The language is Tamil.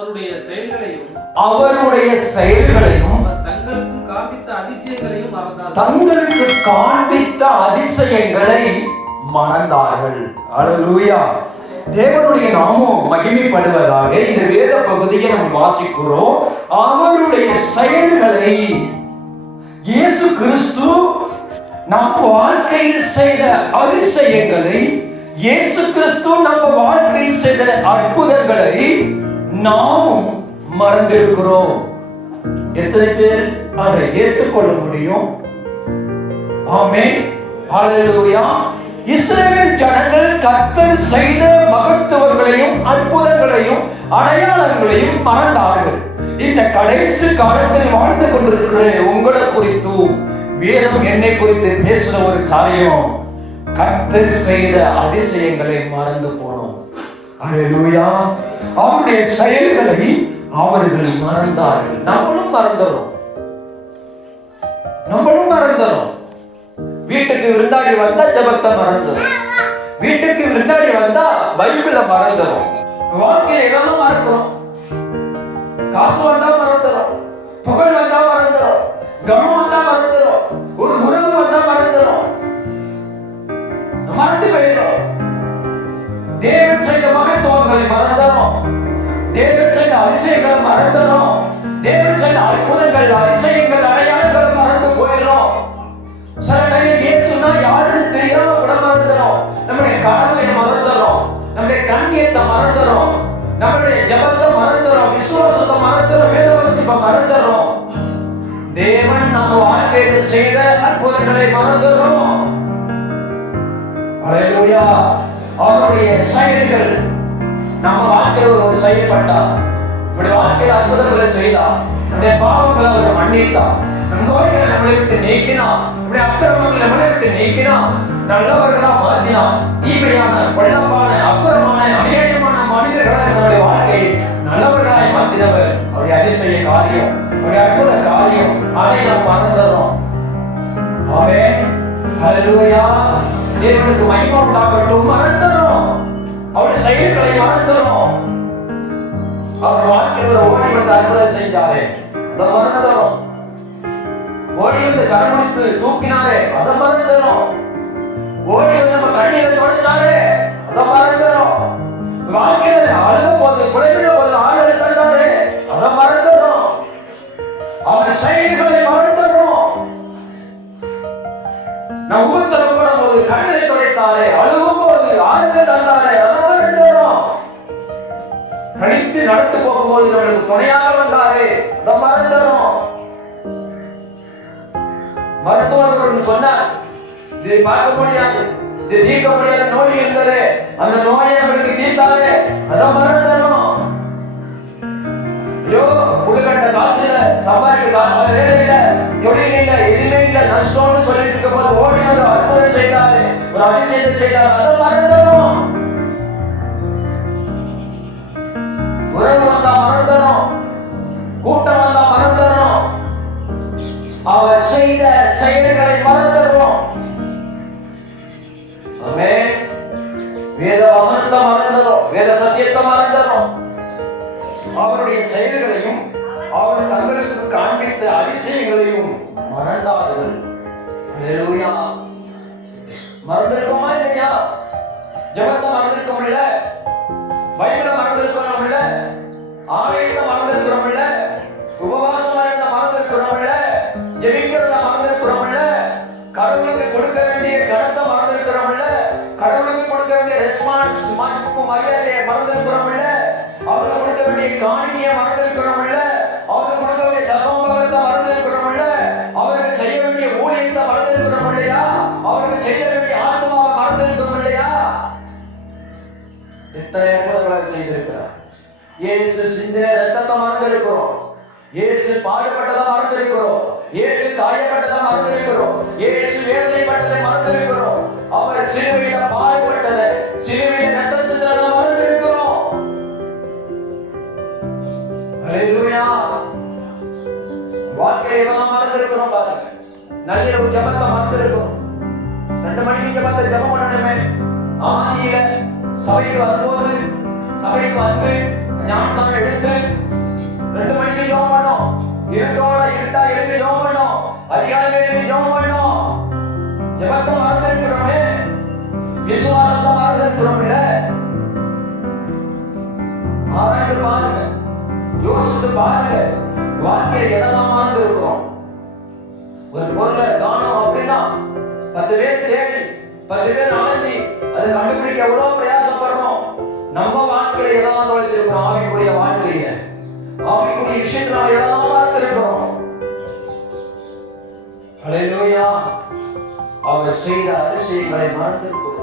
அவருடைய செயல்களையும் தங்களுக்கு காண்பித்த அதிசயங்களை மறந்தார்கள். அல்லேலூயா. தேவனுடைய நாமம் மகிமைப்படுவதாக. இந்த வேத பகுதியை நாம் வாசிக்கிறோம். அவருடைய செயல்களை, இயேசு கிறிஸ்து நம் வாழ்க்கையில் செய்த அதிசயங்களை, இயேசு கிறிஸ்து நம்ம வாழ்க்கையில் செய்த அற்புதங்களை நாமும் மறந்திருக்கிறோம். எத்தனை பேர் அதை ஏற்றுக்கொள்ள முடியும்? ஆமென். ஹல்லேலூயா. இஸ்ரவேல் ஜனங்கள் கர்த்தர் செய்த மகத்துவங்களையும் அற்புதங்களையும் அடையாளங்களையும் மறந்தார்கள். இந்த கடைசி காலத்தில் வாழ்ந்து கொண்டிருக்கிற உங்களை குறித்தும் வேதம் என்னை குறித்து பேசுற ஒரு காரியம், கர்த்தர் செய்த அதிசயங்களை மறந்து போனோம். அல்லேலூயா. அவருடைய செயல்களை அவர்கள் மறந்தார்கள். நம்மளும் மறந்துறோம். வீட்டுக்கு விருந்தாடி வந்தா ஜெபத்தை மறந்துறோம். வீட்டுக்கு விருந்தாடி வந்தா பைபிளை மறந்துறோம். வாழ்க்கையில எதெல்லாம் மறக்கிறோம்? காசு வந்தா மறந்துறோம், புகழ் வந்தா மறந்துறோம், கனம் வந்தா மறந்துறோம், ஒரு உறவு வந்தா மறந்துறோம், மறந்து போயிடுறோம். தேவன் செய்த மகத்துவங்களை மறந்துறோம், தேவன் செய்த அதிசயங்களை மறந்துறோம், தேவன் செய்த அற்புதங்கள், அதிசயங்கள், அடையாளங்கள் மறந்து போயிடுறோம். சில டைம் இயேசுனா யாருன்னு தெரியாம கூட மறந்துறோம். நம்முடைய கடமையை மறந்துறோம், நம்முடைய கண்ணியத்தை மறந்துறோம், நம்முடைய ஜெபத்தை மறந்துறோம், விசுவாசத்தை மறந்துறோம், வேத வாசிப்பை மறந்துறோம். தேவன் நம்ம வாழ்க்கையில் செய்த அற்புதங்களை மறந்துறோம். அல்லேலூயா. அவருடைய செயல்கள் நம்ம வாழ்க்கையில் ஒரு செயல்பட்டார், நம்முடைய வாழ்க்கையில் அற்புதங்களை செய்தார், நம்முடைய பாவங்களை அவர் மன்னித்தார், நம் நோய்களை நம்மளை விட்டு நீக்கினார், நம்முடைய அக்கிரமங்களை நம்மளை விட்டு நீக்கினார், நல்லவர்களா மாற்றினார். தீமையான, கொள்ளமான, அக்கிரமான, அநியாயமான மனிதர்களாக நம்முடைய வாழ்க்கையை நல்லவர்களாய் மாற்றினவர். அவருடைய அதிசய காரியம், அவருடைய அற்புத காரியம், அதை நாம் மறந்துறோம். ஆமென். அல்லேலூயா. தேவனுக்கு மகிமை உண்டாகட்டும். மறந்துறோம், அவருடைய செயல்களை மறந்துறோம். அவர் வாழ்க்கையில் ஓடி வந்து அற்புதம் செஞ்சாரே, அதை மறந்துறோம். ஓடி வந்து கரமுடித்து தூக்கினாரே, அதை மறந்துறோம். ஓடி வந்து நம்ம கண்ணீரை தொடச்சாரே, அதை மறந்துறோம். வாழ்க்கையில அழுத போது, குறைவிட போது ஆறுதல் தந்தாரே, அதை மறந்துறோம். அவர் செயல்களை மறந்துறோம். நான் உபத்திரம் படும் போது கண்ணீரை துடைத்தாரே, அழுகும் போது ஆறுதல் தந்தாரே, அதை மறந்துறோம். கணித்து நடந்து போகும்போது நம்மளுக்கு துணையாக வந்தாரே, அதை மறந்துறோம். மருத்துவர்கள் சொன்னார், இதை பார்க்க முடியாது, இதை தீர்க்க முடியாத நோய் இருந்தது, அந்த நோயை நம்மளுக்கு தீர்த்தாரே, அதை மறந்துறோம். ஐயோ, புடுகட்ட காசு இல்ல, சம்பாதிக்க காசு வேலை இல்ல, தொழில் இல்ல, எதுவுமே இல்ல, நஷ்டம்னு சொல்லிட்டு இருக்கும் போது ஓடி வந்து அற்புதம் செய்தாரு, ஒரு அதிசயத்தை செய்தார், அதை மறந்துறோம். உறவு வந்தா மறந்துறோம், கூட்டம் வந்தா மறந்துறோம், அவர் செய்த செயல்களை மறந்துறோம். ஆமென். வேத வசனத்தை மறந்துறோம், வேத சத்தியத்தை மறந்துறோம். அவருடைய செயல்களையும் அவர் தங்களுக்கு காண்பித்த அதிசயங்களையும் மறந்தார்கள். அல்லேலூயா. மறந்திருக்கோமா இல்லையா? ஜெபத்தை மறந்திருக்கோம் இல்ல, பைபிளை மறந்திருக்கிறோம் இல்ல, ஆலயத்தை மறந்திருக்கிறோம் இல்ல, உபவாசம் மறந்திருக்கிறோம் இல்ல, ஜெபிக்கிறத மறந்திருக்கிறோம் இல்ல, கடவுளுக்கு கொடுக்க வேண்டிய கணத்தை மறந்திருக்கிறோம் இல்ல, கடவுளுக்கு கொடுக்க வேண்டிய ரெஸ்பான்ஸ் மதிப்பு மரியாதையை மறந்திருக்கிறோம் இல்ல, அவருக்கு கொடுக்க வேண்டிய காணிக்கையை மறந்திருக்கிறோம் இல்ல, அவருக்கு கொடுக்க வேண்டிய தசமபாகத்தை மறந்திருக்கிறோம் இல்ல, அவருக்கு செய்ய வேண்டிய ஊழியத்தை மறந்திருக்கிறோம் இல்லையா, அவருக்கு செய்ய வேண்டிய ஆத்மாவை மறந்திருக்கிறோம் இல்லையா? எத்தனை அற்புதங்களை செய்திருக்கிறார். இயேசு சிந்தின ரத்தத்தை மறந்திருக்கிறோம், இயேசு பாடுபட்டதை மறந்திருக்கிறோம், இயேசு காயப்பட்டதை மறந்திருக்கிறோம், இயேசு வேதனைப்பட்டதை மறந்திருக்கிறோம், அவர் சிலுவையில பாடுபட்டதை, சிலுவையில ரத்தம் சிந்தினதை மறந்திருக்கிறோம். அல்லேலூயா. வாழ்க்கையை மறந்திருக்கிறோம். பாருங்க, நள்ளிரவு ஜெபத்தை மறந்திருக்கிறோம். 2 மணிக்கு ஜெபத்தை ஜெபம் பண்ணணுமே. ஆதியில சபைக்கு வரும்போது, சபைக்கு வந்து ஞானஸ்தானம் எடுத்து 2 மணிக்கு ஜெபம் பண்ணோம், இருட்டா எழுப்பி ஜெபம் பண்ணோம், அதிகாலை எழுப்பி ஜெபம் பண்ணோம். ஜெபத்தை மறந்திருக்கிறோமே, விசுவாசத்தை மறந்திருக்கிறோம். இல்ல, ஆராய்ந்து பாருங்க, யோசித்து பாருங்க, வாழ்க்கையில எதெல்லாம் மறந்திருக்கிறோம். ஒரு பொருளை காணோம் அப்படின்னா 10 பேர் தேடி 10 பேர் அலைஞ்சி அதை கண்டுபிடிக்க எவ்வளவு பிரயாசப்படுறோம். நம்ம வாழ்க்கையில எதெல்லாம் தொலைத்திருக்கிறோம், ஆவிக்குரிய வாழ்க்கையில ஆவிக்குரிய விஷயத்துல எதெல்லாம் மறந்திருக்கிறோம். ஹல்லேலூயா. அவர் செய்த அதிசயங்களை மறந்திருக்கிறோம்.